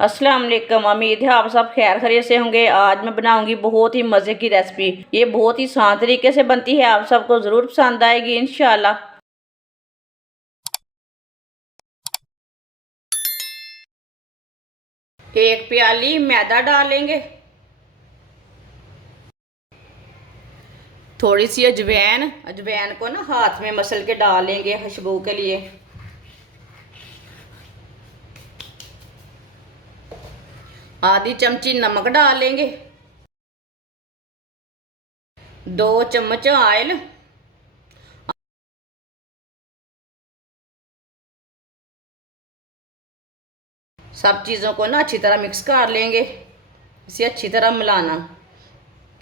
अस्सलाम वालेकुम। उम्मीद है आप सब खैर खैरियत से होंगे। आज मैं बनाऊंगी बहुत ही मज़े की रेसिपी। ये बहुत ही आसान तरीके से बनती है, आप सबको ज़रूर पसंद आएगी इंशाल्लाह। एक प्याली मैदा डालेंगे, थोड़ी सी अजवाइन। अजवाइन को ना हाथ में मसल के डालेंगे खुशबू के लिए। आधी चमची नमक डालेंगे, 2 चम्मच ऑयल, सब चीज़ों को ना अच्छी तरह मिक्स कर लेंगे। इसे अच्छी तरह मिलाना,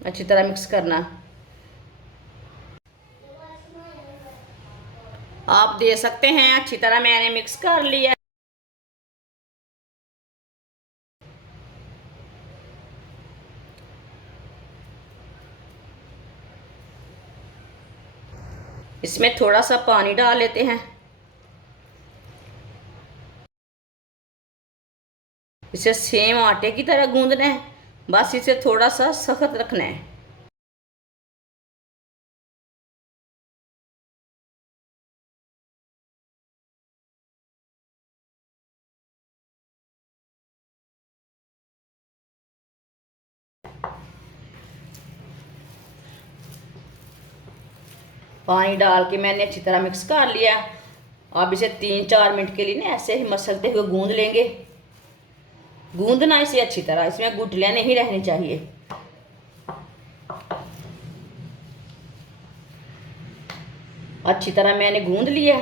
अच्छी तरह मिक्स करना। आप दे सकते हैं, अच्छी तरह मैंने मिक्स कर लिया। इसमें थोड़ा सा पानी डाल लेते हैं। इसे सेम आटे की तरह गूंदना है, बस इसे थोड़ा सा सख्त रखना है। पानी डाल के मैंने अच्छी तरह मिक्स कर लिया। अब इसे 3-4 मिनट के लिए ना ऐसे ही मसलते हुए गूंद लेंगे। गूंदना इसे अच्छी तरह, इसमें गुठलियां नहीं रहनी चाहिए। अच्छी तरह मैंने गूंद लिया।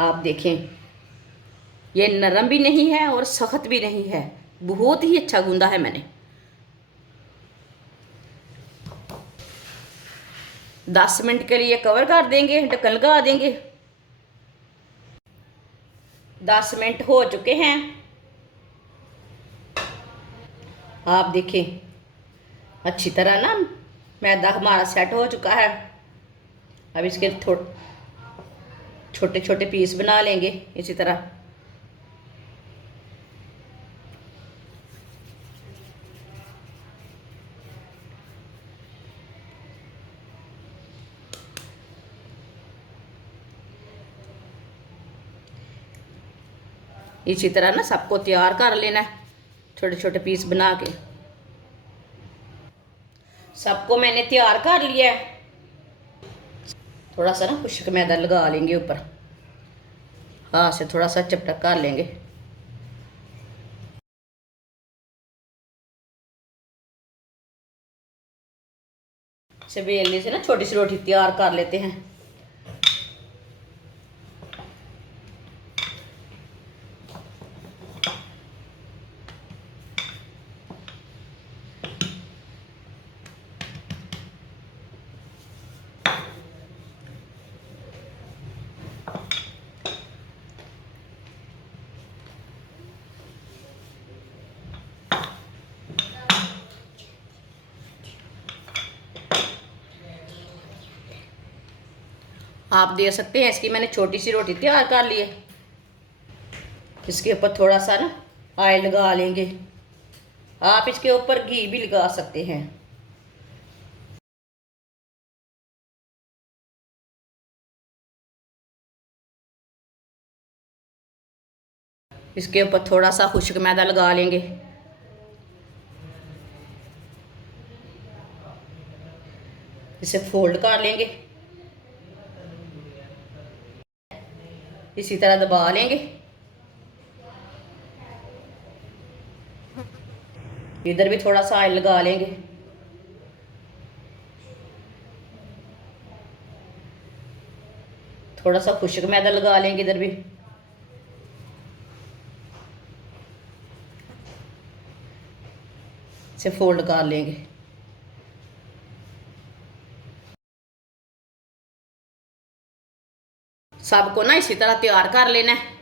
आप देखें, ये नरम भी नहीं है और सख्त भी नहीं है, बहुत ही अच्छा गूंदा है मैंने। 10 मिनट के लिए कवर कर देंगे, ढक्कन लगा देंगे। 10 मिनट हो चुके हैं। आप देखें, अच्छी तरह ना मैदा हमारा सेट हो चुका है। अब इसके छोटे छोटे पीस बना लेंगे इसी तरह। इसी तरह ना सबको तैयार कर लेना है, छोटे छोटे पीस बना के। सबको मैंने तैयार कर लिया है। थोड़ा सा ना खुश्क मैदा लगा लेंगे ऊपर, हाथ से थोड़ा सा चपटक कर लेंगे। इसे बेलने से ना छोटी सी रोटी तैयार कर लेते हैं। आप दे सकते हैं, इसकी मैंने छोटी सी रोटी तैयार कर ली है। इसके ऊपर थोड़ा सा ना ऑयल लगा लेंगे। आप इसके ऊपर घी भी लगा सकते हैं। इसके ऊपर थोड़ा सा खुश्क मैदा लगा लेंगे। इसे फोल्ड कर लेंगे, इसी तरह दबा लेंगे। इधर भी थोड़ा सा ऑयल लगा लेंगे। थोड़ा सा खुश्क मैदा लगा लेंगे इधर भी। इसे फोल्ड कर लेंगे। सबको ना इसी तरह तैयार कर लेना है।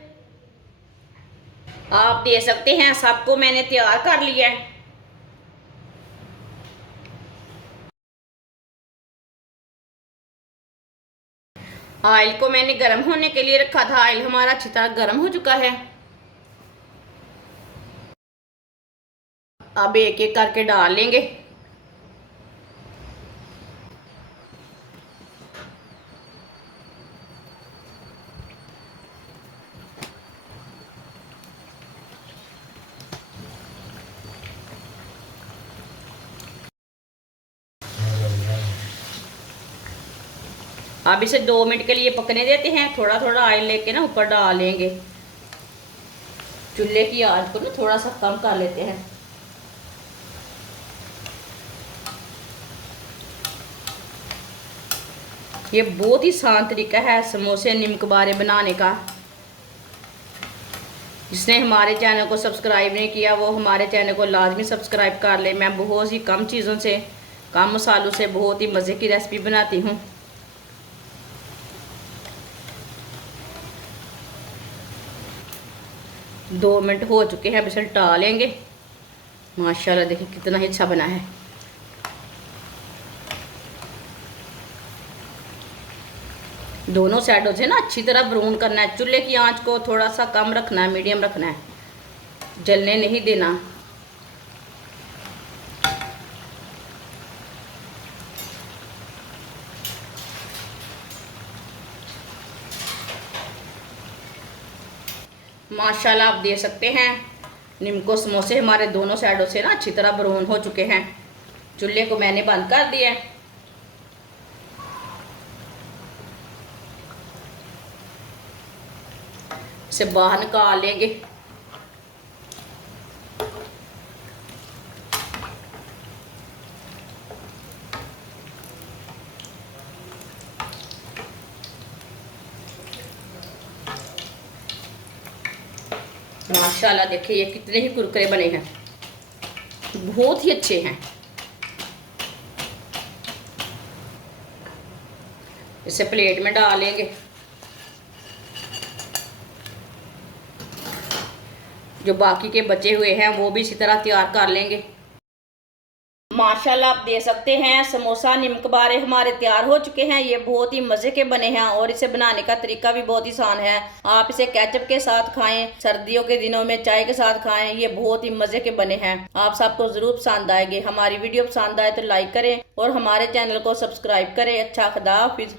आप दे सकते हैं, सबको मैंने तैयार कर लिया है। ऑयल को मैंने गर्म होने के लिए रखा था। ऑयल हमारा अच्छी तरह गर्म हो चुका है। अब एक एक करके डाल लेंगे। अब इसे 2 मिनट के लिए पकने देते हैं। थोड़ा थोड़ा ऑयल लेके ना ऊपर डाल लेंगे। चूल्हे की आंच को ना थोड़ा सा कम कर लेते हैं। ये बहुत ही आसान तरीका है समोसे निमकबारे बनाने का। जिसने हमारे चैनल को सब्सक्राइब नहीं किया वो हमारे चैनल को लाजमी सब्सक्राइब कर ले। मैं बहुत ही कम चीज़ों से, कम मसालों से बहुत ही मज़े की रेसिपी बनाती हूँ। दो मिनट हो चुके हैं। अब इसे डाल लेंगे। माशाल्लाह देखिए कितना ही अच्छा बना है। दोनों साइडों से ना अच्छी तरह ब्राउन करना है। चूल्हे की आंच को थोड़ा सा कम रखना है, मीडियम रखना है, जलने नहीं देना। माशाल्लाह आप देख सकते हैं निमको समोसे हमारे दोनों साइडों से ना अच्छी तरह ब्राउन हो चुके हैं। चूल्हे को मैंने बंद कर दिया है। इसे बाहर निकाल लेंगे। माशाल्लाह देखिए ये कितने ही कुरकुरे बने हैं, बहुत ही अच्छे हैं। इसे प्लेट में डाल लेंगे। जो बाकी के बचे हुए हैं वो भी इसी तरह तैयार कर लेंगे। माशाल्लाह आप देख सकते हैं समोसा निमकबारे हमारे तैयार हो चुके हैं। ये बहुत ही मज़े के बने हैं और इसे बनाने का तरीका भी बहुत ही आसान है। आप इसे केचप के साथ खाएं, सर्दियों के दिनों में चाय के साथ खाएं। ये बहुत ही मज़े के बने हैं। आप सबको ज़रूर पसंद आएंगे। हमारी वीडियो पसंद आए तो लाइक करें और हमारे चैनल को सब्सक्राइब करें। अच्छा, खुदा हाफिज़।